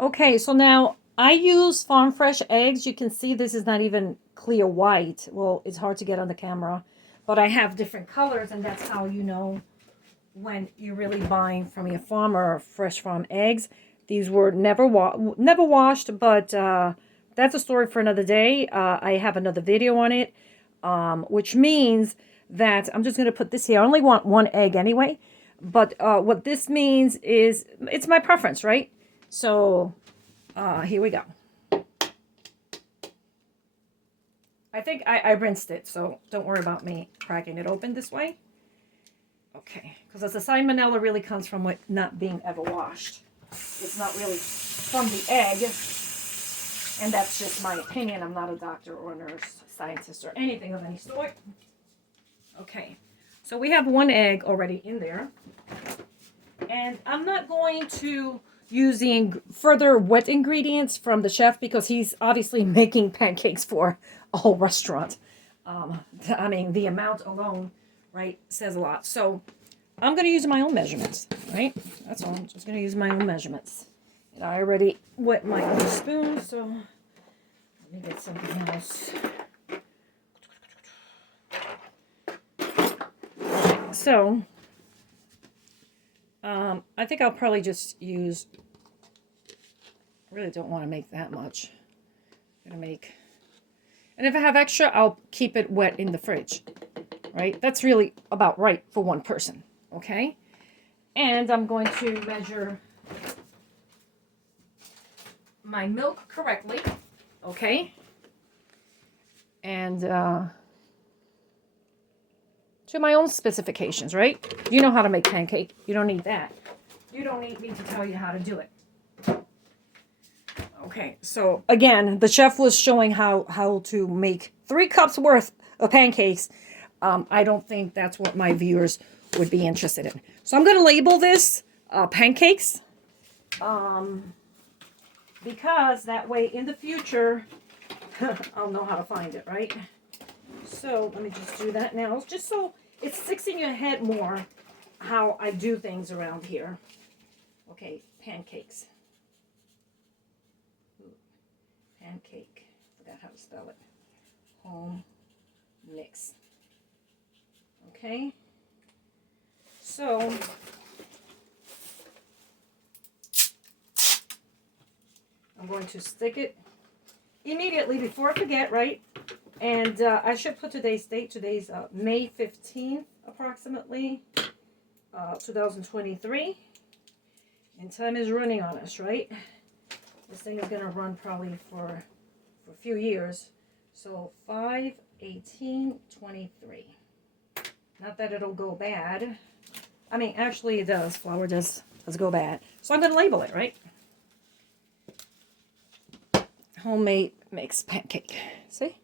Okay, so now I use farm fresh eggs. You can see this is not even clear white. Well, it's hard to get on the camera, but I have different colors, and that's how you know when you're really buying from your farmer fresh farm eggs. These were never washed, but that's a story for another day. I have another video on it, which means that I'm just going to put this here. I only want one egg anyway, but what this means is it's my preference, right? So here we go. I think I rinsed it, so don't worry about me cracking it open this way. Okay, because the salmonella really comes from it not being ever washed. It's not really from the egg, and that's just my opinion. I'm not a doctor or a nurse, scientist, or anything of any sort. Okay, so we have one egg already in there, and I'm not going to use the further wet ingredients from the chef because he's obviously making pancakes for a whole restaurant. I mean, the amount alone, right, says a lot. So I'm going to use my own measurements, right? That's all. I'm just going to use my own measurements. And I already wet my own spoon, so let me get something else. So I think I'll probably just use, I really don't want to make that much. I'm going to make, and if I have extra, I'll keep it wet in the fridge, right? That's really about right for one person, okay? And I'm going to measure my milk correctly, okay? And to my own specifications, right? You know how to make pancake. You don't need that. You don't need me to tell you how to do it. Okay, so again, the chef was showing how to make 3 cups worth of pancakes. I don't think that's what my viewers would be interested in. So I'm going to label this pancakes because that way in the future, I'll know how to find it, right? So let me just do that now, just so it sticks in your head more how I do things around here. Okay, pancakes. Pancake. Forgot how to spell it. Home mix. Okay. So I'm going to stick it immediately before I forget, right? And I should put today's date. Today's May 15th, approximately, 2023. And time is running on us, right? This thing is going to run probably for a few years. So 5/18/23. Not that it'll go bad. I mean, actually it does. Flour does go bad. So I'm going to label it, right? Homemade mixed pancake. See?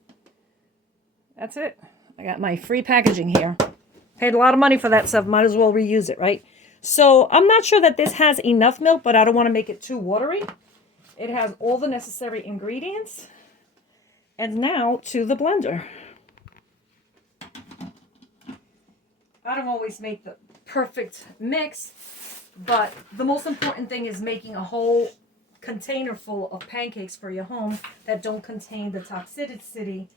That's it. I got my free packaging here. Paid a lot of money for that stuff. Might as well reuse it, right? So I'm not sure that this has enough milk, but I don't want to make it too watery. It has all the necessary ingredients. And now to the blender. I don't always make the perfect mix, but the most important thing is making a whole container full of pancakes for your home that don't contain the toxicity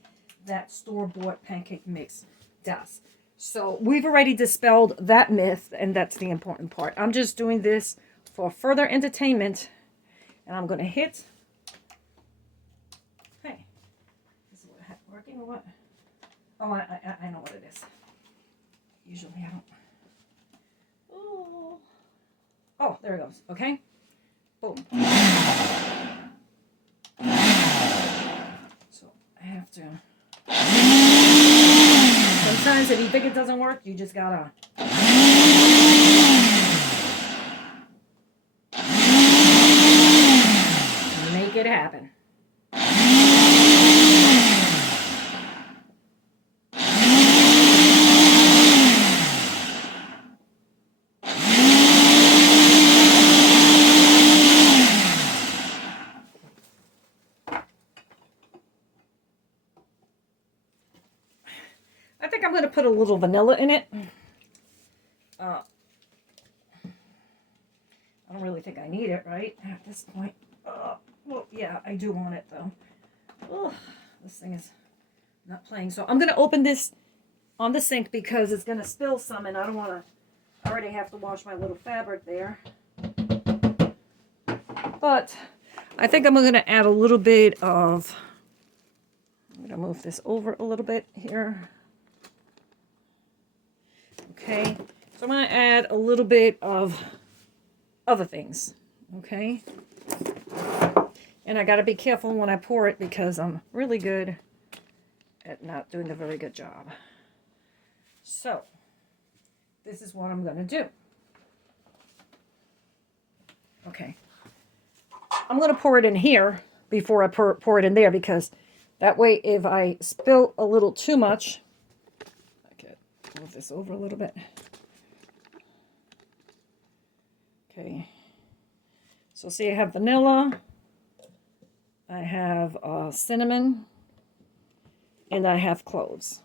that store-bought pancake mix does. So we've already dispelled that myth, and that's the important part. I'm just doing this for further entertainment, and I'm going to hit. Hey, is it working or what? Oh, I know what it is. Usually I don't. Oh, there it goes. Okay. Boom. So I have to. Sometimes if you think it doesn't work, you just gotta. Make it happen. I think I'm going to put a little vanilla in it. I don't really think I need it, right? At this point. Yeah, I do want it though. Oh, this thing is not playing. So I'm going to open this on the sink because it's going to spill some and I don't want to, I already have to wash my little fabric there. But I think I'm going to add a little bit of, I'm going to move this over a little bit here. Okay, so I'm going to add a little bit of other things. Okay. And I got to be careful when I pour it because I'm really good at not doing a very good job. So, this is what I'm going to do. Okay. I'm going to pour it in here before I pour it in there because that way if I spill a little too much, I can move this over a little bit. Okay. So see, I have vanilla. I have cinnamon, and I have cloves.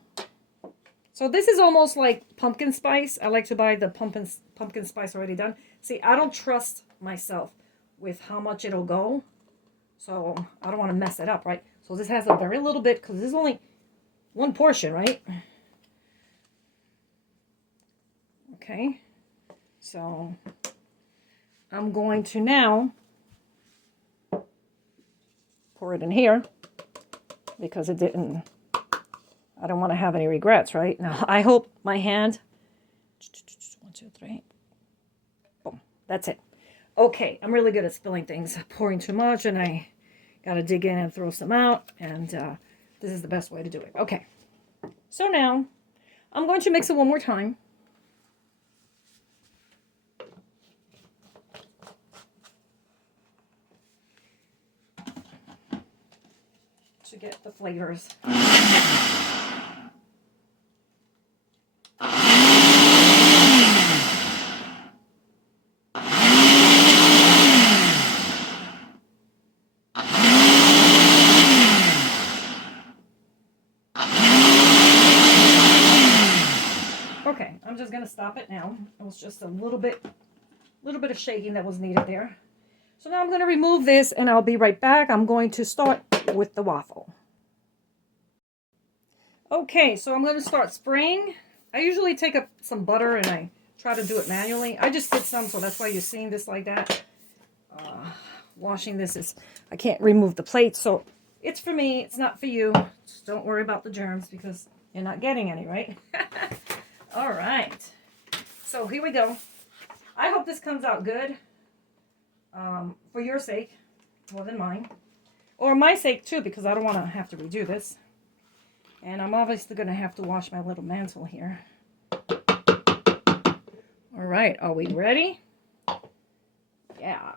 So this is almost like pumpkin spice. I like to buy the pumpkin spice already done. See, I don't trust myself with how much it'll go, so I don't want to mess it up, right? So this has a very little bit because this is only one portion, right? Okay, so I'm going to now pour it in here because it didn't, I don't want to have any regrets, right? Now, I hope my hand, 1, 2, 3, boom, that's it. Okay, I'm really good at spilling things, pouring too much, and I got to dig in and throw some out, and this is the best way to do it. Okay, so now I'm going to mix it one more time. To get the flavors. Okay, I'm just gonna stop it now. It was just a little bit of shaking that was needed there. So now I'm going to remove this and I'll be right back. I'm going to start with the waffle. Okay, so I'm going to start spraying. I usually take up some butter and I try to do it manually. I just did some, so that's why you're seeing this like that. Washing this is, I can't remove the plate, so it's for me, it's not for you. Just don't worry about the germs because you're not getting any, right? All right, so here we go. I hope this comes out good. For your sake, more than mine. Or my sake too, because I don't want to have to redo this. And I'm obviously going to have to wash my little mantle here. All right, are we ready? Yeah.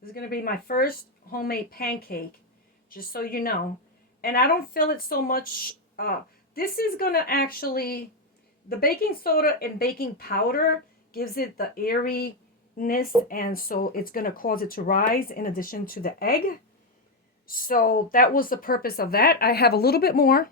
This is going to be my first homemade pancake, just so you know. And I don't fill it so much. This is going to actually... The baking soda and baking powder gives it the airiness, and so it's going to cause it to rise in addition to the egg. So that was the purpose of that. I have a little bit more.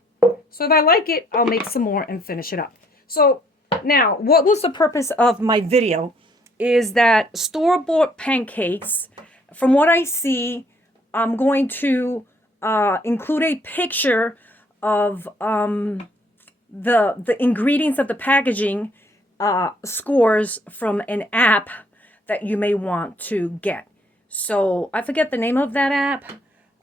So if I like it, I'll make some more and finish it up. So now, what was the purpose of my video is that store-bought pancakes, from what I see, I'm going to include a picture of... the ingredients of the packaging scores from an app that you may want to get. So I forget the name of that app.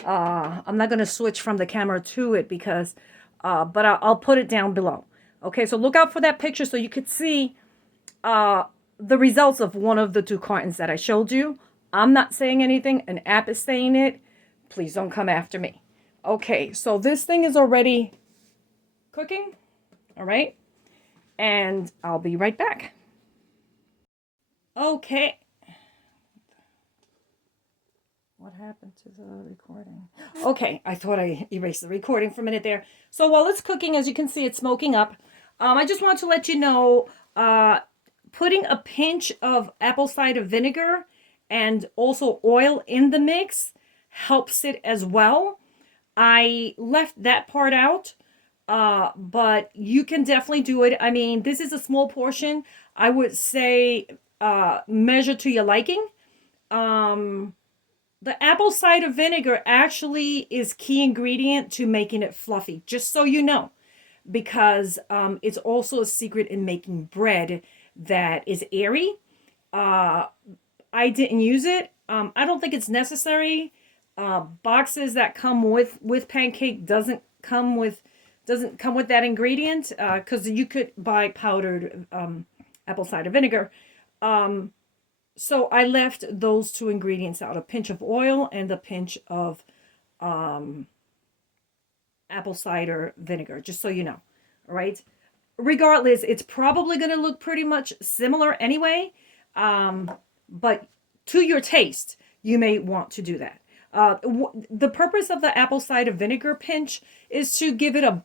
I'm not going to switch from the camera to it because, but I'll put it down below. Okay, so look out for that picture so you could see the results of one of the 2 cartons that I showed you. I'm not saying anything. An app is saying it. Please don't come after me. Okay, so this thing is already cooking. All right, and I'll be right back. Okay. What happened to the recording? Okay, I thought I erased the recording for a minute there. So while it's cooking, as you can see, it's smoking up. I just want to let you know, putting a pinch of apple cider vinegar and also oil in the mix helps it as well. I left that part out. But you can definitely do it. I mean, this is a small portion. I would say measure to your liking. The apple cider vinegar actually is key ingredient to making it fluffy, just so you know, because it's also a secret in making bread that is airy. I didn't use it. I don't think it's necessary. Boxes that come with pancake doesn't come with that ingredient, because you could buy powdered apple cider vinegar. So I left those two ingredients out: a pinch of oil and a pinch of apple cider vinegar, just so you know. All right. Regardless, it's probably going to look pretty much similar anyway. But to your taste, you may want to do that. The purpose of the apple cider vinegar pinch is to give it a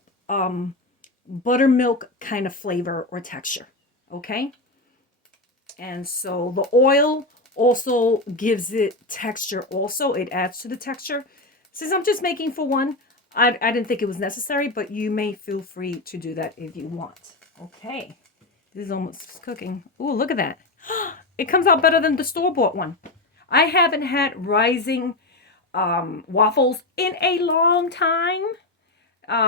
buttermilk kind of flavor or texture. Okay. And so the oil also gives it texture also. It adds to the texture. Since I'm just making for one, I didn't think it was necessary, but you may feel free to do that if you want. Okay. This is almost cooking. Ooh, look at that. It comes out better than the store-bought one. I haven't had rising waffles in a long time.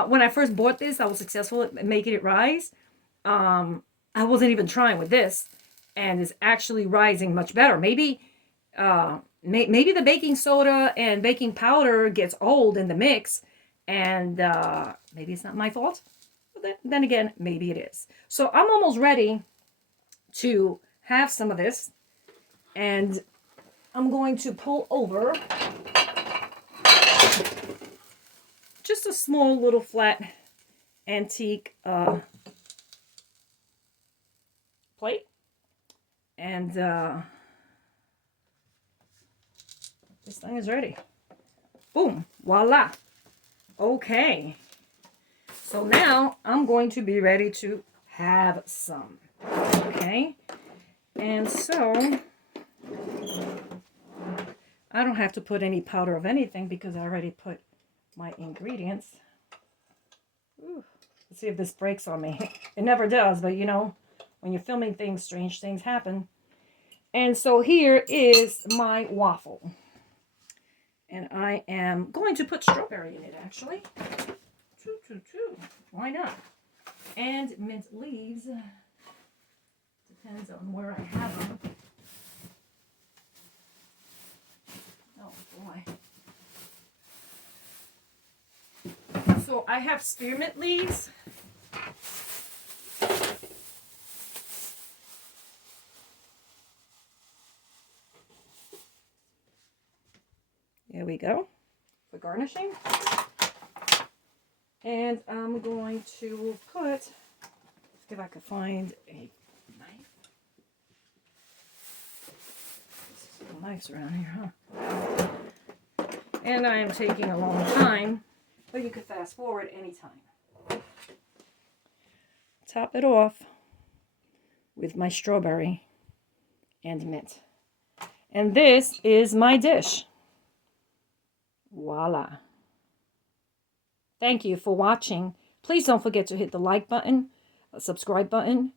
When I first bought this, I was successful at making it rise. I wasn't even trying with this. And is actually rising much better. Maybe maybe the baking soda and baking powder gets old in the mix, and maybe it's not my fault. But then again, maybe it is. So I'm almost ready to have some of this, and I'm going to pull over just a small little flat antique plate. And this thing is ready. Boom. Voila. Okay. So now I'm going to be ready to have some. Okay. And so I don't have to put any powder of anything because I already put my ingredients. Ooh. Let's see if this breaks on me. It never does, but you know, when you're filming things, strange things happen. And so here is my waffle. And I am going to put strawberry in it, actually. Why not? And mint leaves. Depends on where I have them. Oh, boy. So I have spearmint leaves. There we go, for garnishing. And I'm going to put, if I could find a knife. There's no knives around here, huh? And I am taking a long time, but you could fast forward anytime. Top it off with my strawberry and mint. And this is my dish. Voila. Thank you for watching. Please don't forget to hit the like button, subscribe button,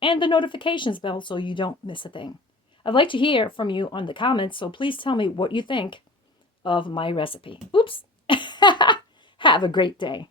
and the notifications bell so you don't miss a thing. I'd like to hear from you on the comments, so please tell me what you think of my recipe. Oops. Have a great day.